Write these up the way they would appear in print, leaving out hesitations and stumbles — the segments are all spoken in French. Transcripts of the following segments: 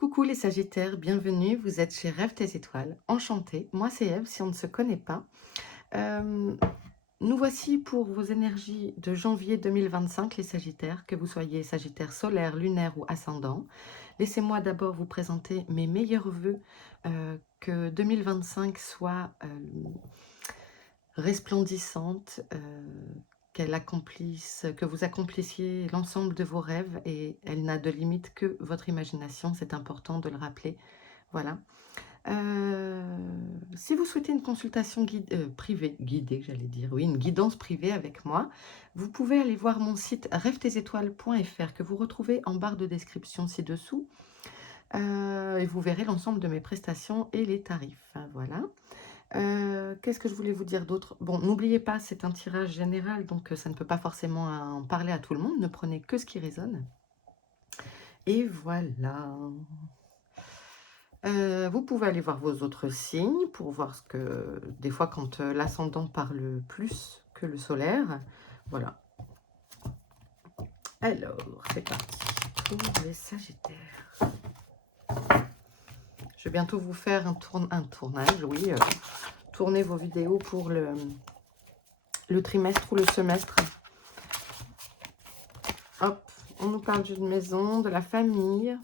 Coucou les Sagittaires, bienvenue, vous êtes chez Rêve tes étoiles, enchantée. Moi c'est Eve, si on ne se connaît pas. Euh, Nous voici pour vos énergies de janvier 2025, les Sagittaires, que vous soyez Sagittaire solaire, lunaire ou ascendant. Laissez-moi d'abord vous présenter mes meilleurs vœux, que 2025 soit resplendissante, qu'elle accomplisse, que vous accomplissiez l'ensemble de vos rêves et elle n'a de limite que votre imagination, c'est important de le rappeler. Voilà. Si vous souhaitez une consultation privée, guidée, j'allais dire, oui, une guidance privée avec moi, vous pouvez aller voir mon site rêvetesétoiles.fr que vous retrouvez en barre de description ci-dessous. Et vous verrez l'ensemble de mes prestations et les tarifs. Voilà. Qu'est-ce que je voulais vous dire d'autre? Bon, n'oubliez pas, c'est un tirage général, donc ça ne peut pas forcément en parler à tout le monde. Ne prenez que ce qui résonne. Et voilà. Vous pouvez aller voir vos autres signes pour voir ce que... Des fois, quand l'ascendant parle plus que le solaire. Voilà. Alors, c'est parti pour les Sagittaires. Je vais bientôt vous faire un tournage, oui. Tourner vos vidéos pour le trimestre ou le semestre. Hop, on nous parle d'une maison, de la famille.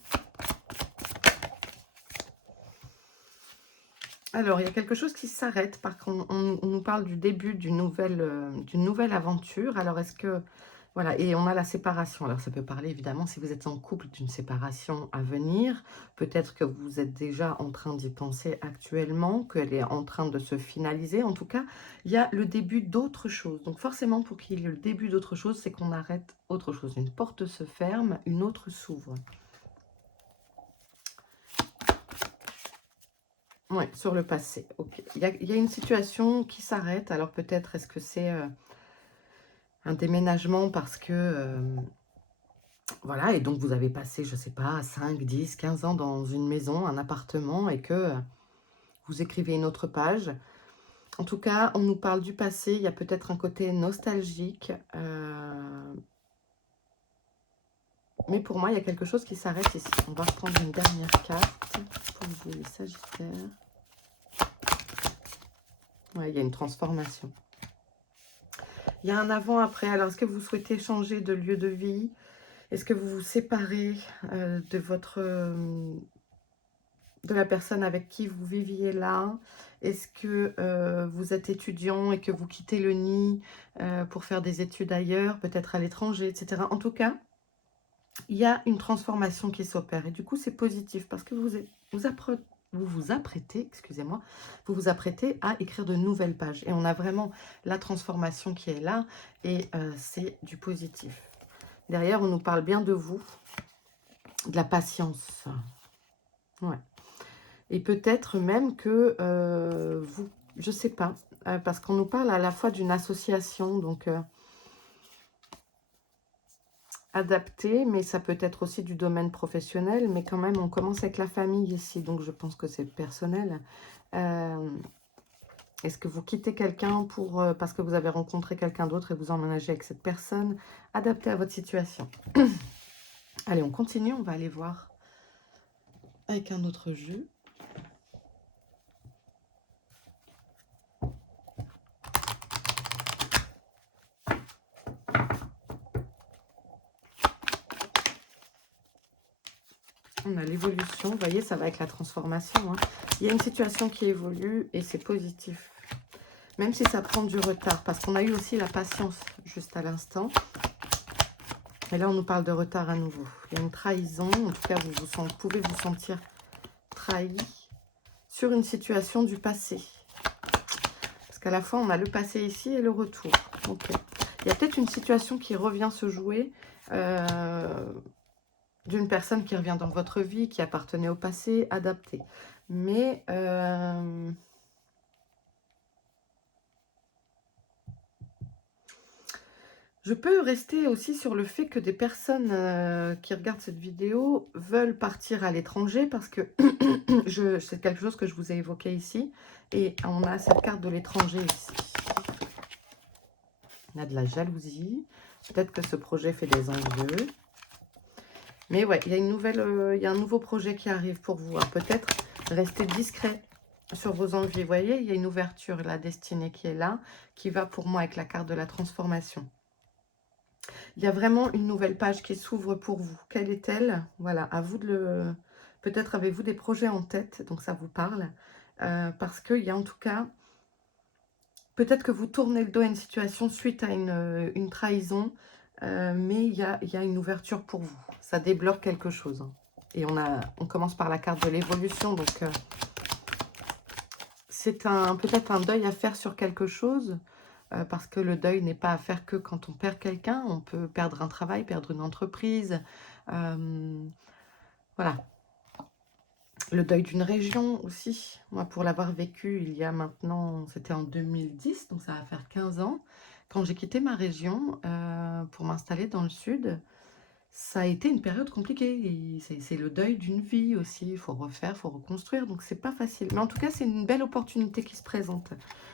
Alors, il y a quelque chose qui s'arrête, parce qu'on nous parle du début d'une nouvelle aventure. Alors, est-ce que... Voilà, et on a la séparation. Alors, ça peut parler, évidemment, si vous êtes en couple, d'une séparation à venir. Peut-être que vous êtes déjà en train d'y penser actuellement, qu'elle est en train de se finaliser. En tout cas, il y a le début d'autre chose. Donc, forcément, pour qu'il y ait le début d'autre chose, c'est qu'on arrête autre chose. Une porte se ferme, une autre s'ouvre. Oui, sur le passé. Ok. Il y a une situation qui s'arrête. Alors peut-être est-ce que c'est un déménagement parce que... voilà, et donc vous avez passé, je ne sais pas, 5, 10, 15 ans dans une maison, un appartement, et que vous écrivez une autre page. En tout cas, on nous parle du passé. Il y a peut-être un côté nostalgique. Mais pour moi, il y a quelque chose qui s'arrête ici. On va reprendre une dernière carte pour vous, les Sagittaires. Ouais, il y a une transformation. Il y a un avant-après. Alors, est-ce que vous souhaitez changer de lieu de vie? Est-ce que vous vous séparez de la personne avec qui vous viviez là? Est-ce que vous êtes étudiant et que vous quittez le nid pour faire des études ailleurs, peut-être à l'étranger, etc. En tout cas, il y a une transformation qui s'opère. Et du coup, c'est positif parce que vous apprêtez, excusez-moi, vous vous apprêtez à écrire de nouvelles pages. Et on a vraiment la transformation qui est là et c'est du positif. Derrière, on nous parle bien de vous, de la patience. Ouais. Et peut-être même que vous, je sais pas, parce qu'on nous parle à la fois d'une association, donc adaptée, mais ça peut être aussi du domaine professionnel, mais quand même, on commence avec la famille ici, donc je pense que c'est personnel. Est-ce que vous quittez quelqu'un pour parce que vous avez rencontré quelqu'un d'autre et vous emménagez avec cette personne? Adapté à votre situation. Allez, on continue, on va aller voir avec un autre jeu. On a l'évolution, vous voyez, ça va avec la transformation. Hein. Il y a une situation qui évolue et c'est positif. Même si ça prend du retard, parce qu'on a eu aussi la patience juste à l'instant. Et là, on nous parle de retard à nouveau. Il y a une trahison, en tout cas, vous pouvez vous sentir trahi sur une situation du passé. Parce qu'à la fois, on a le passé ici et le retour. Okay. Il y a peut-être une situation qui revient se jouer d'une personne qui revient dans votre vie, qui appartenait au passé, adaptée. Mais je peux rester aussi sur le fait que des personnes qui regardent cette vidéo veulent partir à l'étranger parce que c'est quelque chose que je vous ai évoqué ici. Et on a cette carte de l'étranger ici. On a de la jalousie. Peut-être que ce projet fait des envieux. Mais ouais, il y a il y a un nouveau projet qui arrive pour vous. Peut-être rester discret sur vos envies. Vous voyez, il y a une ouverture, la destinée qui est là, qui va pour moi avec la carte de la transformation. Il y a vraiment une nouvelle page qui s'ouvre pour vous. Quelle est-elle? Voilà, à vous de le... Peut-être avez-vous des projets en tête, donc ça vous parle. Parce qu'il y a en tout cas... Peut-être que vous tournez le dos à une situation suite à une trahison, mais il y a une ouverture pour vous. Ça débloque quelque chose. Hein. Et on commence par la carte de l'évolution, donc c'est peut-être un deuil à faire sur quelque chose, parce que le deuil n'est pas à faire que quand on perd quelqu'un. On peut perdre un travail, perdre une entreprise, voilà. Le deuil d'une région aussi. Moi, pour l'avoir vécu il y a maintenant, c'était en 2010, donc ça va faire 15 ans. Quand j'ai quitté ma région pour m'installer dans le sud, ça a été une période compliquée. C'est le deuil d'une vie aussi. Il faut refaire, il faut reconstruire, donc c'est pas facile. Mais en tout cas, c'est une belle opportunité qui se présente.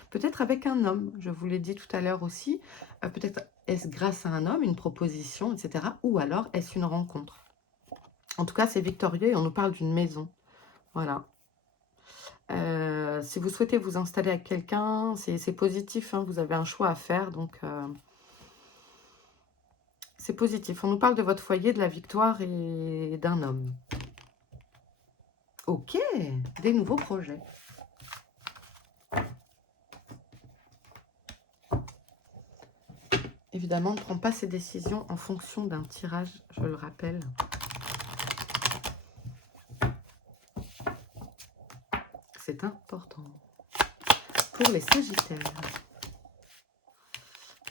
Peut-être avec un homme, je vous l'ai dit tout à l'heure aussi. Peut-être est-ce grâce à un homme, une proposition, etc. Ou alors est-ce une rencontre. En tout cas, c'est victorieux et on nous parle d'une maison. Voilà. Si vous souhaitez vous installer avec quelqu'un, c'est positif, hein, vous avez un choix à faire, donc c'est positif. On nous parle de votre foyer, de la victoire et d'un homme. Ok, des nouveaux projets. Évidemment, on ne prend pas ses décisions en fonction d'un tirage, je le rappelle. C'est important. Pour les Sagittaires.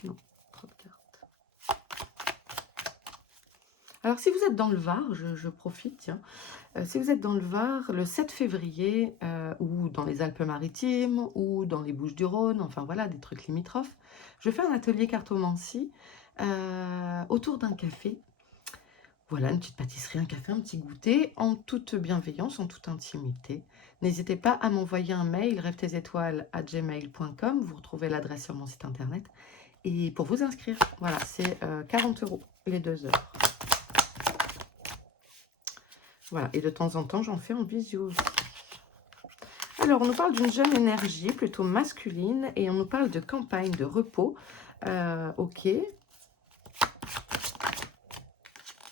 Non, trop de cartes. Alors, si vous êtes dans le Var, je profite, tiens. Si vous êtes dans le Var, le 7 février, ou dans les Alpes-Maritimes, ou dans les Bouches-du-Rhône, enfin voilà, des trucs limitrophes, je fais un atelier cartomancie autour d'un café. Voilà, une petite pâtisserie, un café, un petit goûter, en toute bienveillance, en toute intimité. N'hésitez pas à m'envoyer un mail, rêve-tes-étoiles@gmail.com, vous retrouvez l'adresse sur mon site internet. Et pour vous inscrire, voilà, c'est 40 € les 2 heures. Voilà, et de temps en temps, j'en fais en visio aussi. Alors, on nous parle d'une jeune énergie plutôt masculine et on nous parle de campagne, de repos. Ok.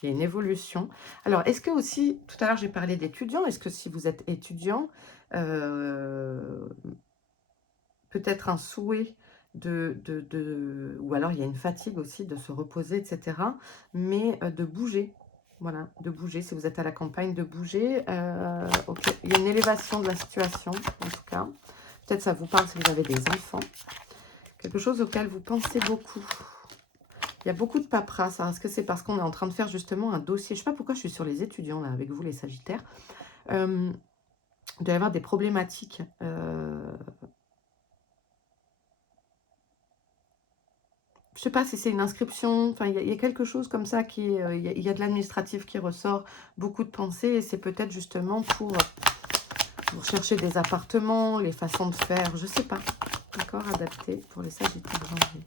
Il y a une évolution. Alors, est-ce que aussi, tout à l'heure, j'ai parlé d'étudiants. Est-ce que si vous êtes étudiant, peut-être un souhait ou alors il y a une fatigue aussi de se reposer, etc. Mais de bouger. Voilà, de bouger. Si vous êtes à la campagne, de bouger. Ok. Il y a une élévation de la situation, en tout cas. Peut-être ça vous parle si vous avez des enfants. Quelque chose auquel vous pensez beaucoup. Il y a beaucoup de paperasse. Est-ce que c'est parce qu'on est en train de faire justement un dossier? Je ne sais pas pourquoi je suis sur les étudiants, là, avec vous, les Sagittaires. Il doit y avoir des problématiques. Je ne sais pas si c'est une inscription. Enfin, il y a quelque chose comme ça qui... il y a de l'administratif qui ressort. Beaucoup de pensées. Et c'est peut-être justement pour chercher des appartements, les façons de faire. Je ne sais pas. D'accord, adapté pour les Sagittaires janvier.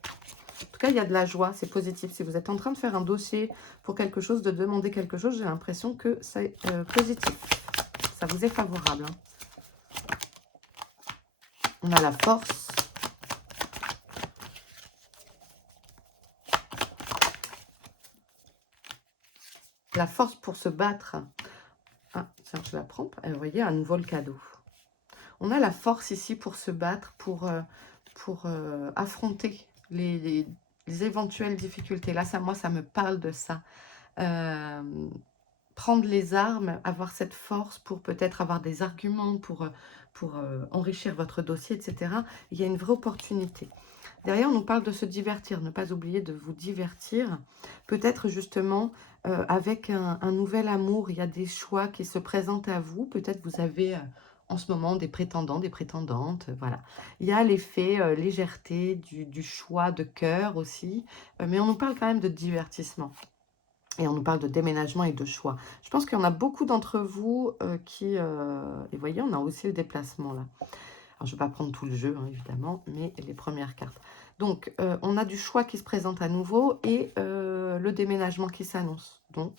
En tout cas, il y a de la joie, c'est positif. Si vous êtes en train de faire un dossier pour quelque chose, de demander quelque chose, j'ai l'impression que c'est positif. Ça vous est favorable. Hein. On a la force. La force pour se battre. Ah, tiens, je la prends. Vous voyez, à nouveau le cadeau. On a la force ici pour se battre, pour affronter les éventuelles difficultés. Là, moi, ça me parle de ça. Prendre les armes, avoir cette force pour peut-être avoir des arguments, pour enrichir votre dossier, etc. Il y a une vraie opportunité. Derrière, on nous parle de se divertir, ne pas oublier de vous divertir. Peut-être justement avec un nouvel amour, il y a des choix qui se présentent à vous. Peut-être vous avez en ce moment des prétendants, des prétendantes, voilà. Il y a l'effet légèreté du choix de cœur aussi, mais on nous parle quand même de divertissement. Et on nous parle de déménagement et de choix. Je pense qu'il y en a beaucoup d'entre vous qui... et vous voyez, on a aussi le déplacement là. Alors, je ne vais pas prendre tout le jeu, hein, évidemment, mais les premières cartes. Donc, on a du choix qui se présente à nouveau et le déménagement qui s'annonce. Donc,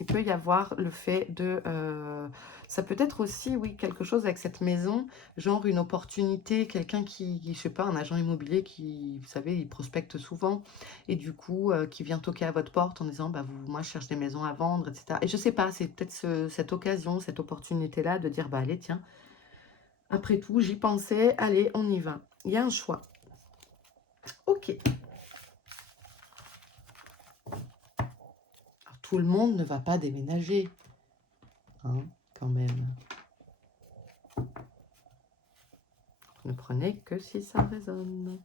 il peut y avoir le fait de... ça peut être aussi, oui, quelque chose avec cette maison, genre une opportunité, quelqu'un je sais pas, un agent immobilier qui, vous savez, il prospecte souvent, et du coup, qui vient toquer à votre porte en disant, bah, moi, je cherche des maisons à vendre, etc. Et je sais pas, c'est peut-être cette occasion, cette opportunité-là de dire, bah, allez, tiens, après tout, j'y pensais, allez, on y va. Il y a un choix. Ok. Alors, tout le monde ne va pas déménager, hein, quand même. Ne prenez que si ça résonne.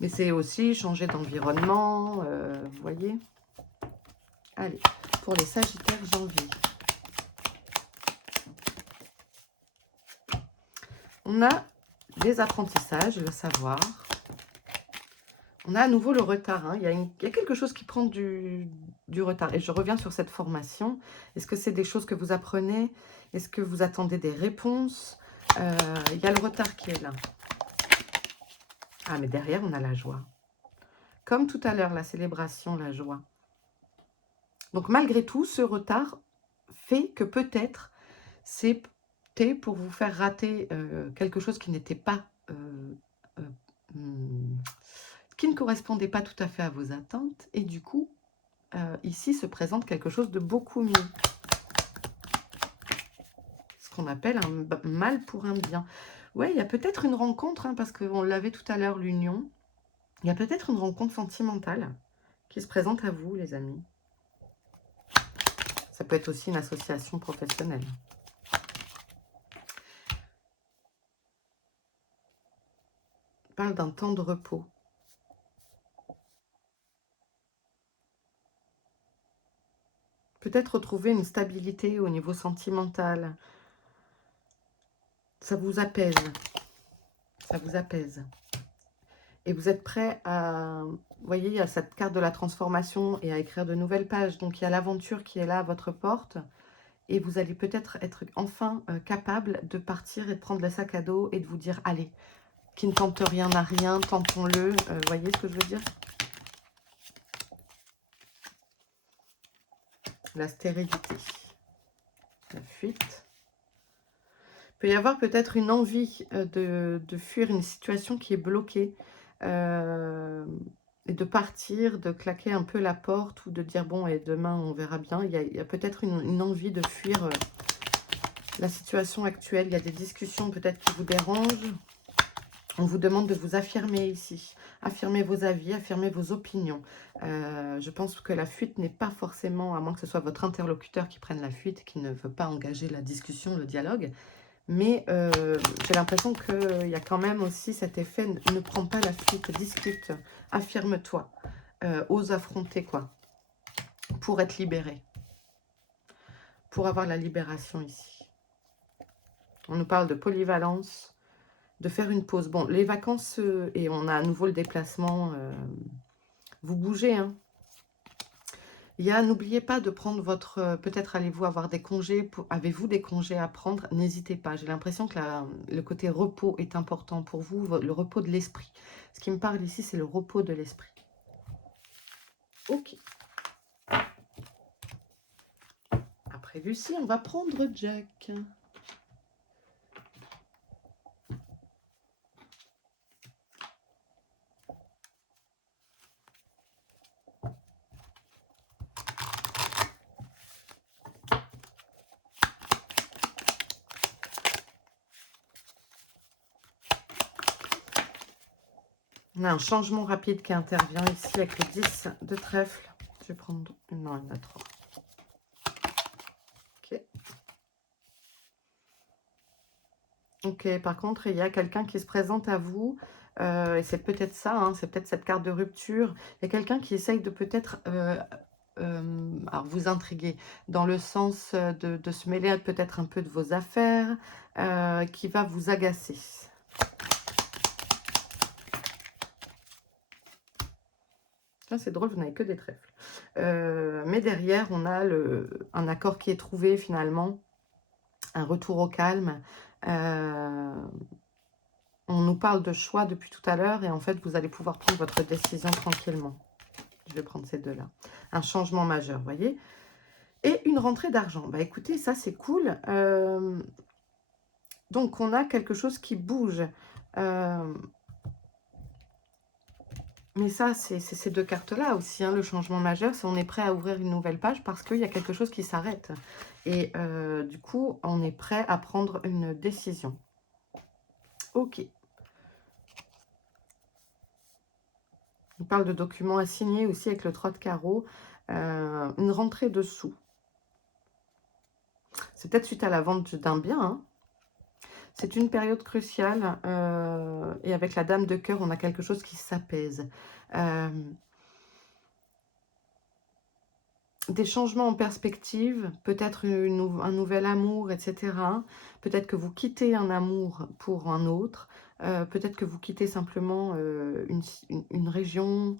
Mais c'est aussi changer d'environnement, vous voyez. Allez, pour les Sagittaires janvier. On a des apprentissages, le savoir. On a à nouveau le retard. Hein. Il y a quelque chose qui prend du retard. Et je reviens sur cette formation. Est-ce que c'est des choses que vous apprenez? Est-ce que vous attendez des réponses? Il y a le retard qui est là. Ah, mais derrière, on a la joie. Comme tout à l'heure, la célébration, la joie. Donc, malgré tout, ce retard fait que peut-être c'était pour vous faire rater quelque chose qui n'était pas... qui ne correspondait pas tout à fait à vos attentes. Et du coup, ici se présente quelque chose de beaucoup mieux. Ce qu'on appelle un mal pour un bien. Ouais, il y a peut-être une rencontre, hein, parce qu'on l'avait tout à l'heure, l'union. Il y a peut-être une rencontre sentimentale qui se présente à vous, les amis. Ça peut être aussi une association professionnelle. On parle d'un temps de repos. Peut-être retrouver une stabilité au niveau sentimental. Ça vous apaise. Ça vous apaise. Et vous êtes prêt à... Vous voyez, il y a cette carte de la transformation et à écrire de nouvelles pages. Donc, il y a l'aventure qui est là à votre porte. Et vous allez peut-être être enfin capable de partir et de prendre le sac à dos et de vous dire, allez, qui ne tente rien n'a rien, tentons-le. Vous voyez ce que je veux dire? La stérilité. La fuite. Il peut y avoir peut-être une envie de fuir une situation qui est bloquée. Et de partir, de claquer un peu la porte ou de dire, bon, et demain, on verra bien. Il y a peut-être une envie de fuir la situation actuelle. Il y a des discussions peut-être qui vous dérangent. On vous demande de vous affirmer ici. Affirmer vos avis, affirmer vos opinions. Je pense que la fuite n'est pas forcément, à moins que ce soit votre interlocuteur qui prenne la fuite, qui ne veut pas engager la discussion, le dialogue. Mais j'ai l'impression qu'il y a quand même aussi cet effet, ne prends pas la fuite, discute, affirme-toi, ose affronter, quoi, pour être libéré, pour avoir la libération ici. On nous parle de polyvalence, de faire une pause. Bon, les vacances, et on a à nouveau le déplacement, vous bougez, hein. Il y a, n'oubliez pas de prendre votre... peut-être allez-vous avoir des congés, avez-vous des congés à prendre? N'hésitez pas. J'ai l'impression que le côté repos est important pour vous, le repos de l'esprit. Ce qui me parle ici, c'est le repos de l'esprit. Ok. Après Lucie, on va prendre Jack. On a un changement rapide qui intervient ici avec le 10 de trèfle. Je vais prendre... Non, il y en a 3. Ok. Ok, par contre, il y a quelqu'un qui se présente à vous. Et c'est peut-être ça, hein, c'est peut-être cette carte de rupture. Il y a quelqu'un qui essaye de peut-être... alors vous intriguer dans le sens de se mêler peut-être un peu de vos affaires, qui va vous agacer. C'est drôle, vous n'avez que des trèfles. Mais derrière, on a un accord qui est trouvé finalement, un retour au calme. On nous parle de choix depuis tout à l'heure et en fait, vous allez pouvoir prendre votre décision tranquillement. Je vais prendre ces deux-là. Un changement majeur, vous voyez. Et une rentrée d'argent. Bah écoutez, ça c'est cool. Donc on a quelque chose qui bouge. Mais ça, c'est ces deux cartes-là aussi, hein, le changement majeur, c'est on est prêt à ouvrir une nouvelle page parce qu'il y a quelque chose qui s'arrête. Et du coup, on est prêt à prendre une décision. Ok. On parle de documents à signer aussi avec le 3 de carreau. Une rentrée de sous. C'est peut-être suite à la vente d'un bien, hein. C'est une période cruciale. Et avec la dame de cœur, on a quelque chose qui s'apaise. Des changements en perspective, peut-être un nouvel amour, etc. Peut-être que vous quittez un amour pour un autre. Peut-être que vous quittez simplement une région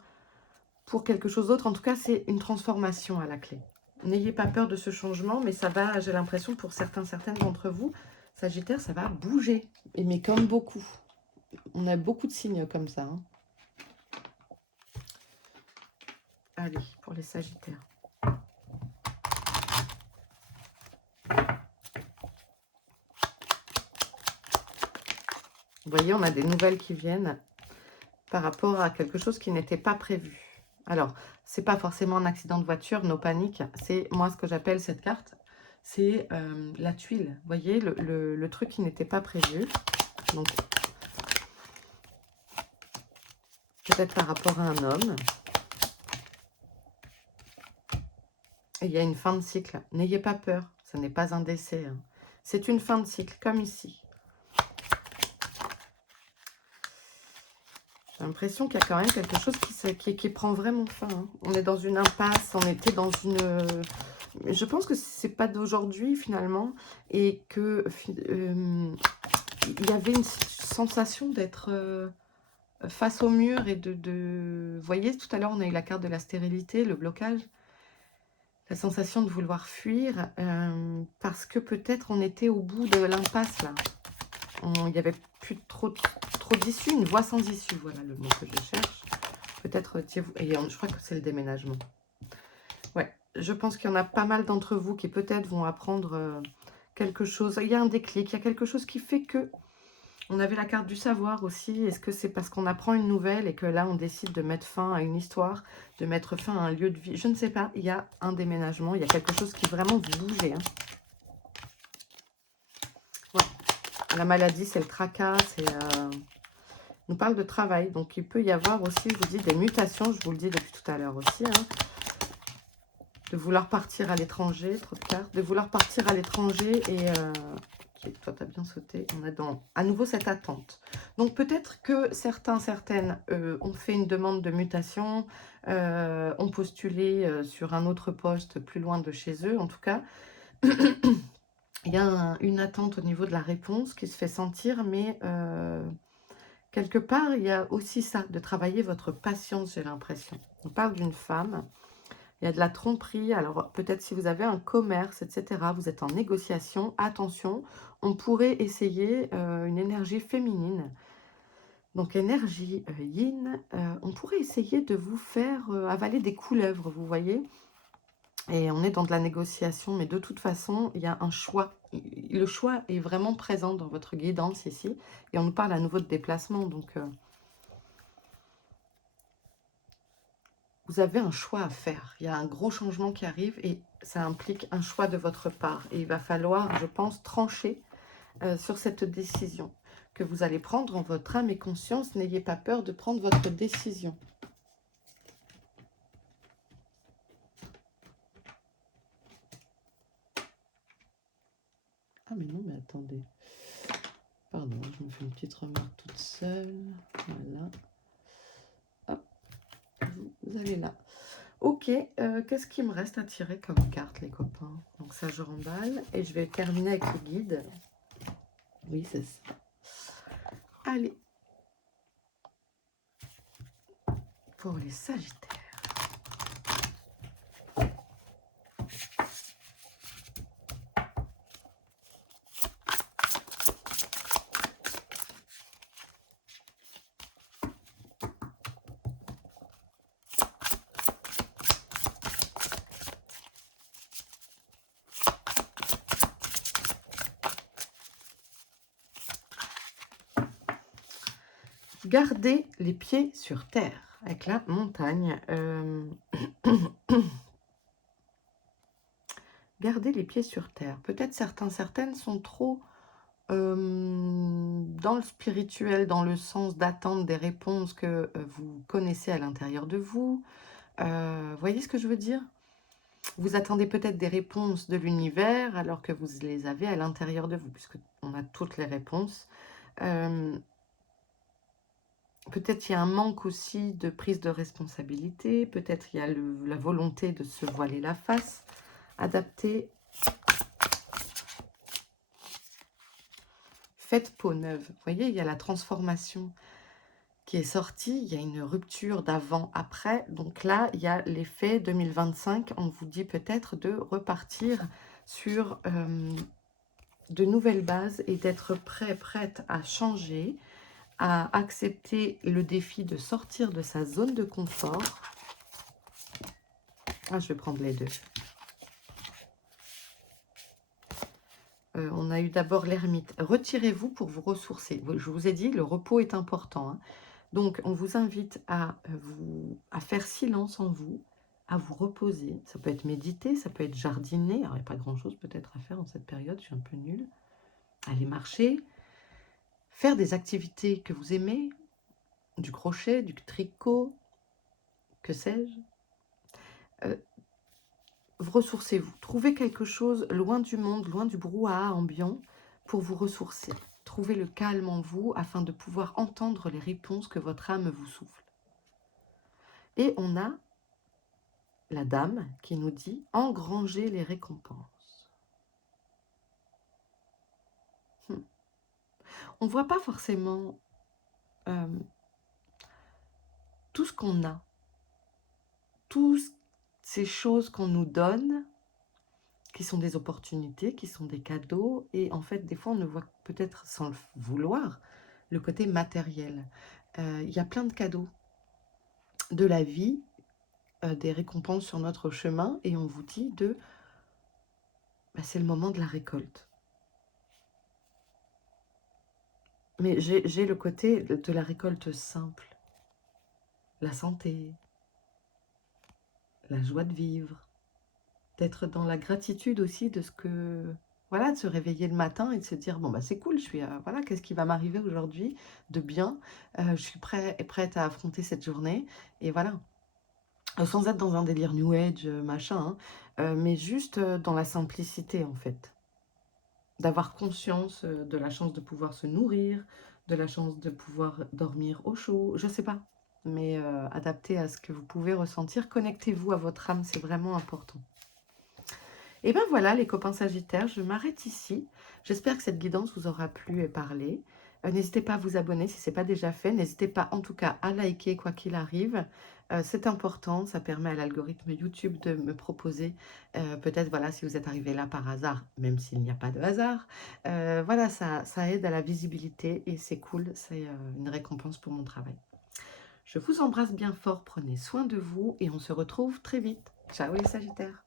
pour quelque chose d'autre. En tout cas, c'est une transformation à la clé. N'ayez pas peur de ce changement, mais ça va, j'ai l'impression, pour certaines d'entre vous, Sagittaire, ça va bouger. Et mais comme beaucoup. On a beaucoup de signes comme ça, hein. Allez, pour les Sagittaires. Vous voyez, on a des nouvelles qui viennent par rapport à quelque chose qui n'était pas prévu. Alors, c'est pas forcément un accident de voiture, nos paniques. C'est moi ce que j'appelle cette carte, c'est la tuile. Vous voyez, le truc qui n'était pas prévu. Donc, peut-être par rapport à un homme. Et il y a une fin de cycle. N'ayez pas peur, ce n'est pas un décès, hein. C'est une fin de cycle, comme ici. J'ai l'impression qu'il y a quand même quelque chose qui prend vraiment fin, hein. On est dans une impasse, on était dans une... je pense que c'est pas d'aujourd'hui finalement, et que il y avait une sensation d'être face au mur et Vous voyez, tout à l'heure on a eu la carte de la stérilité, le blocage, la sensation de vouloir fuir, parce que peut-être on était au bout de l'impasse là. Il n'y avait plus trop d'issue, une voie sans issue, voilà le mot que je cherche. Peut-être, je crois que c'est le déménagement. Ouais, je pense qu'il y en a pas mal d'entre vous qui peut-être vont apprendre quelque chose. Il y a un déclic, il y a quelque chose qui fait que... On avait la carte du savoir aussi. Est-ce que c'est parce qu'on apprend une nouvelle et que là, on décide de mettre fin à une histoire, de mettre fin à un lieu de vie? Je ne sais pas. Il y a un déménagement, il y a quelque chose qui vraiment bouge, hein. Ouais. La maladie, c'est le tracas, on nous parle de travail. Donc, il peut y avoir aussi, je vous dis, des mutations. Je vous le dis depuis tout à l'heure aussi, hein. De vouloir partir à l'étranger, trop de cartes. De vouloir partir à l'étranger et... toi, tu as bien sauté. On a à nouveau cette attente. Donc, peut-être que certaines ont fait une demande de mutation, ont postulé sur un autre poste plus loin de chez eux. En tout cas, il y a une attente au niveau de la réponse qui se fait sentir, mais quelque part, il y a aussi ça, de travailler votre patience, j'ai l'impression. On parle d'une femme. Il y a de la tromperie. Alors, peut-être si vous avez un commerce, etc., vous êtes en négociation, attention, on pourrait essayer une énergie féminine. Donc, énergie yin, on pourrait essayer de vous faire avaler des couleuvres, vous voyez. Et on est dans de la négociation, mais de toute façon, il y a un choix. Le choix est vraiment présent dans votre guidance ici. Et on nous parle à nouveau de déplacement, donc... vous avez un choix à faire. Il y a un gros changement qui arrive et ça implique un choix de votre part. Et il va falloir, je pense, trancher sur cette décision que vous allez prendre en votre âme et conscience. N'ayez pas peur de prendre votre décision. Ah mais non, mais attendez. Pardon, je me fais une petite remarque toute seule. Voilà. Hop, vous allez là. Ok, qu'est-ce qu'il me reste à tirer comme carte, les copains? Donc ça, je remballe. Et je vais terminer avec le guide. Oui, c'est ça. Allez. Pour les Sagittaires. Gardez les pieds sur terre avec la montagne. Gardez les pieds sur terre. Peut-être certaines sont trop dans le spirituel, dans le sens d'attendre des réponses que vous connaissez à l'intérieur de vous. Voyez ce que je veux dire? Vous attendez peut-être des réponses de l'univers alors que vous les avez à l'intérieur de vous, puisque on a toutes les réponses. Peut-être il y a un manque aussi de prise de responsabilité, peut-être il y a la volonté de se voiler la face, adapter. Faites peau neuve. Vous voyez, il y a la transformation qui est sortie, il y a une rupture d'avant-après. Donc là, il y a l'effet 2025. On vous dit peut-être de repartir sur de nouvelles bases et d'être prête à changer, à accepter le défi de sortir de sa zone de confort. Ah, je vais prendre les deux. On a eu d'abord l'ermite. Retirez-vous pour vous ressourcer. Je vous ai dit, le repos est important. Hein. Donc, on vous invite à faire silence en vous, à vous reposer. Ça peut être méditer, ça peut être jardiner. Alors, il n'y a pas grand-chose peut-être à faire en cette période, je suis un peu nulle. Aller marcher, faire des activités que vous aimez, du crochet, du tricot, que sais-je. Ressourcez-vous. Trouvez quelque chose loin du monde, loin du brouhaha ambiant pour vous ressourcer. Trouvez le calme en vous afin de pouvoir entendre les réponses que votre âme vous souffle. Et on a la dame qui nous dit « engranger les récompenses ». On ne voit pas forcément tout ce qu'on a, toutes ces choses qu'on nous donne, qui sont des opportunités, qui sont des cadeaux. Et en fait, des fois, on ne voit peut-être sans le vouloir le côté matériel. Il y a plein de cadeaux de la vie, des récompenses sur notre chemin. Et on vous dit c'est le moment de la récolte. Mais j'ai le côté de la récolte simple. La santé, la joie de vivre, d'être dans la gratitude aussi de ce que... Voilà, de se réveiller le matin et de se dire, bon, bah c'est cool, je suis... voilà, qu'est-ce qui va m'arriver aujourd'hui de bien. Je suis prête à affronter cette journée. Et voilà. Sans être dans un délire New Age, machin, hein, mais juste dans la simplicité, en fait. D'avoir conscience de la chance de pouvoir se nourrir, de la chance de pouvoir dormir au chaud, je sais pas. Mais adapté à ce que vous pouvez ressentir. Connectez-vous à votre âme, c'est vraiment important. Et bien voilà les copains sagittaires, je m'arrête ici. J'espère que cette guidance vous aura plu et parlé. N'hésitez pas à vous abonner si ce n'est pas déjà fait. N'hésitez pas en tout cas à liker quoi qu'il arrive. C'est important, ça permet à l'algorithme YouTube de me proposer, peut-être voilà si vous êtes arrivé là par hasard, même s'il n'y a pas de hasard. Voilà, ça aide à la visibilité et c'est cool, c'est une récompense pour mon travail. Je vous embrasse bien fort, prenez soin de vous et on se retrouve très vite. Ciao les sagittaires.